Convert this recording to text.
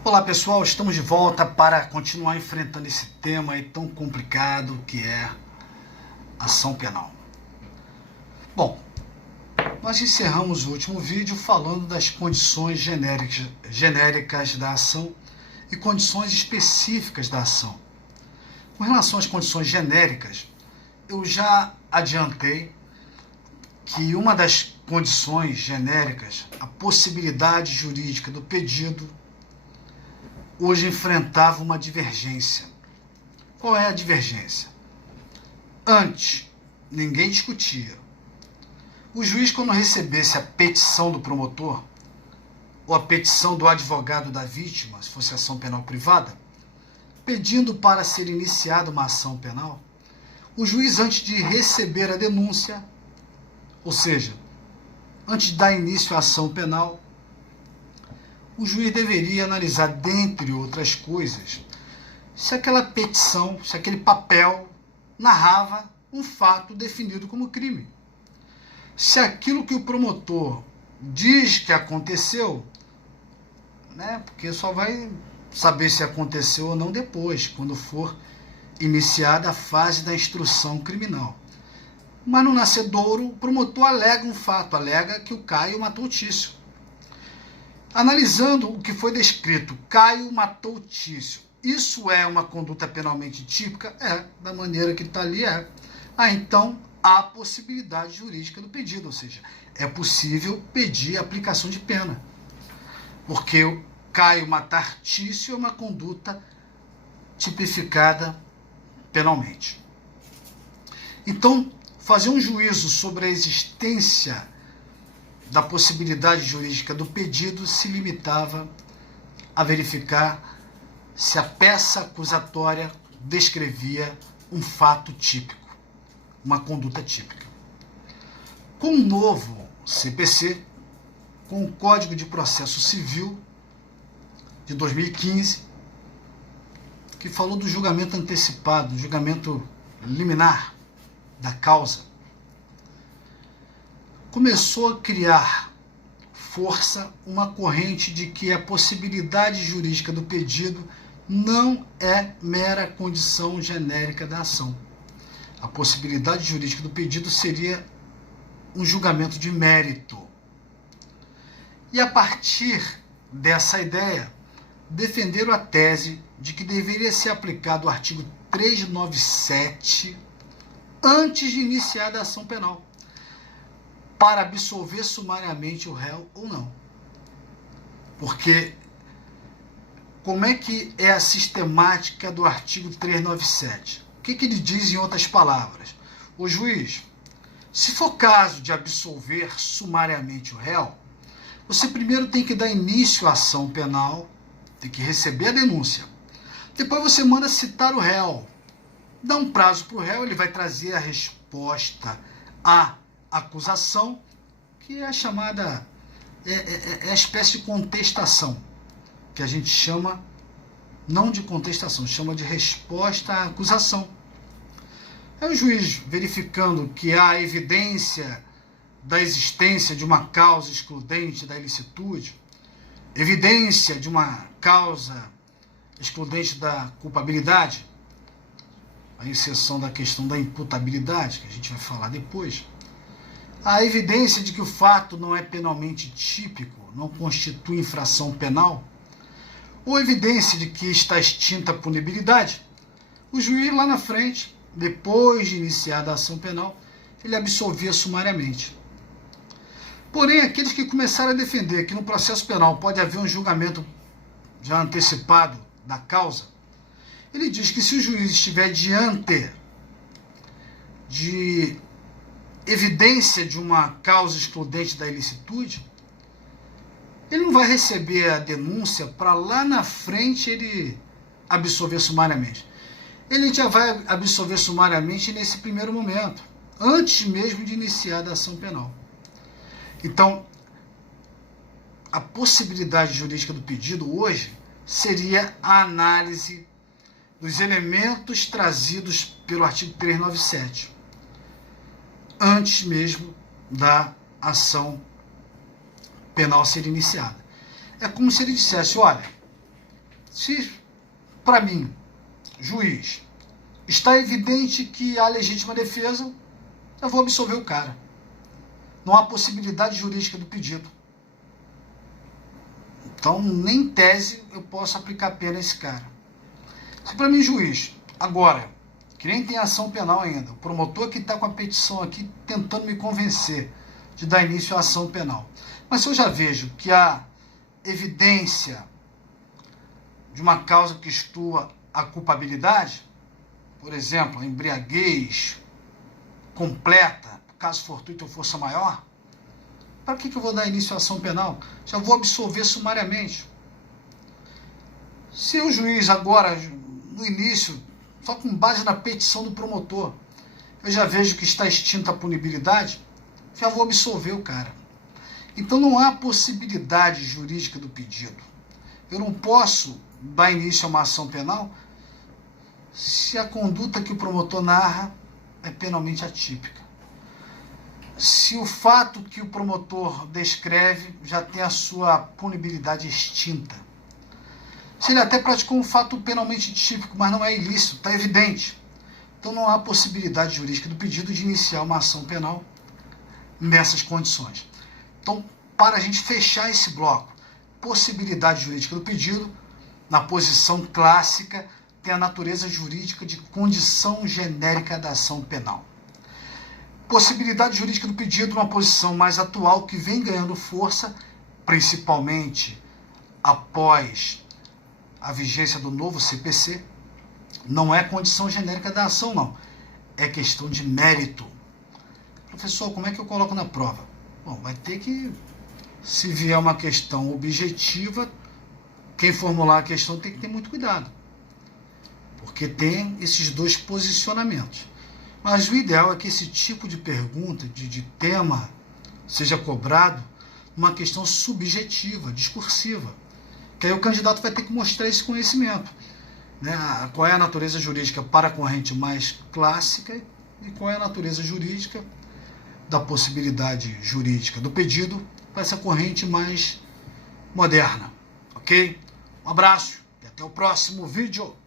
Olá pessoal, estamos de volta para continuar enfrentando esse tema aí tão complicado que é ação penal. Bom, nós encerramos o último vídeo falando das condições genéricas da ação e condições específicas da ação. Com relação às condições genéricas, eu já adiantei que uma das condições genéricas, a possibilidade jurídica do pedido, hoje enfrentava uma divergência. Qual é a divergência? Antes, ninguém discutia. O juiz, quando recebesse a petição do promotor, ou a petição do advogado da vítima, se fosse ação penal privada, pedindo para ser iniciada uma ação penal, o juiz, antes de receber a denúncia, ou seja, antes de dar início à ação penal, o juiz deveria analisar, dentre outras coisas, se aquela petição, se aquele papel narrava um fato definido como crime. Se aquilo que o promotor diz que aconteceu, porque só vai saber se aconteceu ou não depois, quando for iniciada a fase da instrução criminal. Mas no nascedouro, o promotor alega um fato, alega que o Caio matou o Tício. Analisando o que foi descrito, Caio matou o Tício, isso é uma conduta penalmente típica? É, da maneira que está ali é. Então há possibilidade jurídica do pedido, ou seja, é possível pedir aplicação de pena, porque o Caio matar Tício é uma conduta tipificada penalmente. Então, fazer um juízo sobre a existência da possibilidade jurídica do pedido se limitava a verificar se a peça acusatória descrevia um fato típico, uma conduta típica. Com o novo CPC, com o Código de Processo Civil de 2015, que falou do julgamento antecipado, do julgamento liminar da causa, começou a criar força uma corrente de que a possibilidade jurídica do pedido não é mera condição genérica da ação. A possibilidade jurídica do pedido seria um julgamento de mérito. E a partir dessa ideia, defenderam a tese de que deveria ser aplicado o artigo 397 antes de iniciar a ação penal, para absolver sumariamente o réu ou não. Porque como é que é a sistemática do artigo 397? O que ele diz em outras palavras? O juiz, se for caso de absolver sumariamente o réu, você primeiro tem que dar início à ação penal, tem que receber a denúncia. Depois você manda citar o réu. Dá um prazo para o réu, ele vai trazer a resposta à acusação, que é a chamada, a espécie de contestação, que a gente chama, não de contestação, chama de resposta à acusação. É o juiz verificando que há evidência da existência de uma causa excludente da ilicitude, evidência de uma causa excludente da culpabilidade, a exceção da questão da imputabilidade, que a gente vai falar depois. A evidência de que o fato não é penalmente típico, não constitui infração penal, ou evidência de que está extinta a punibilidade, o juiz lá na frente, depois de iniciada a ação penal, ele absolvia sumariamente. Porém, aqueles que começaram a defender que no processo penal pode haver um julgamento já antecipado da causa, ele diz que se o juiz estiver diante de evidência de uma causa excludente da ilicitude, ele não vai receber a denúncia para lá na frente ele absolver sumariamente. Ele já vai absolver sumariamente nesse primeiro momento, antes mesmo de iniciar a ação penal. Então, a possibilidade jurídica do pedido hoje seria a análise dos elementos trazidos pelo artigo 397. Antes mesmo da ação penal ser iniciada. É como se ele dissesse, olha, Se, para mim, juiz, está evidente que há legítima defesa, eu vou absolver o cara. Não há possibilidade jurídica do pedido. Então, nem em tese eu posso aplicar pena a esse cara. Se para mim, juiz, agora, que nem tem ação penal ainda, o promotor que está com a petição aqui tentando me convencer de dar início à ação penal. Mas se eu já vejo que há evidência de uma causa que extua a culpabilidade, por exemplo, a embriaguez completa, caso fortuito ou força maior, para que eu vou dar início à ação penal? Já vou absolver sumariamente. Se o juiz agora, no início, só com base na petição do promotor, eu já vejo que está extinta a punibilidade, já vou absolver o cara. Então não há possibilidade jurídica do pedido. Eu não posso dar início a uma ação penal se a conduta que o promotor narra é penalmente atípica. Se o fato que o promotor descreve já tem a sua punibilidade extinta. Se ele até praticou um fato penalmente típico, mas não é ilícito, está evidente. Então não há possibilidade jurídica do pedido de iniciar uma ação penal nessas condições. Então, para a gente fechar esse bloco, possibilidade jurídica do pedido, na posição clássica, tem a natureza jurídica de condição genérica da ação penal. Possibilidade jurídica do pedido, uma posição mais atual que vem ganhando força, principalmente após a vigência do novo CPC, não é condição genérica da ação, não. É questão de mérito. Professor, como é que eu coloco na prova? Bom, vai ter que, se vier uma questão objetiva, quem formular a questão tem que ter muito cuidado, porque tem esses dois posicionamentos. Mas o ideal é que esse tipo de pergunta, de tema, seja cobrado numa questão subjetiva, discursiva. Que aí o candidato vai ter que mostrar esse conhecimento. Né? Qual é a natureza jurídica para a corrente mais clássica e qual é a natureza jurídica da possibilidade jurídica do pedido para essa corrente mais moderna. Ok? Um abraço e até o próximo vídeo.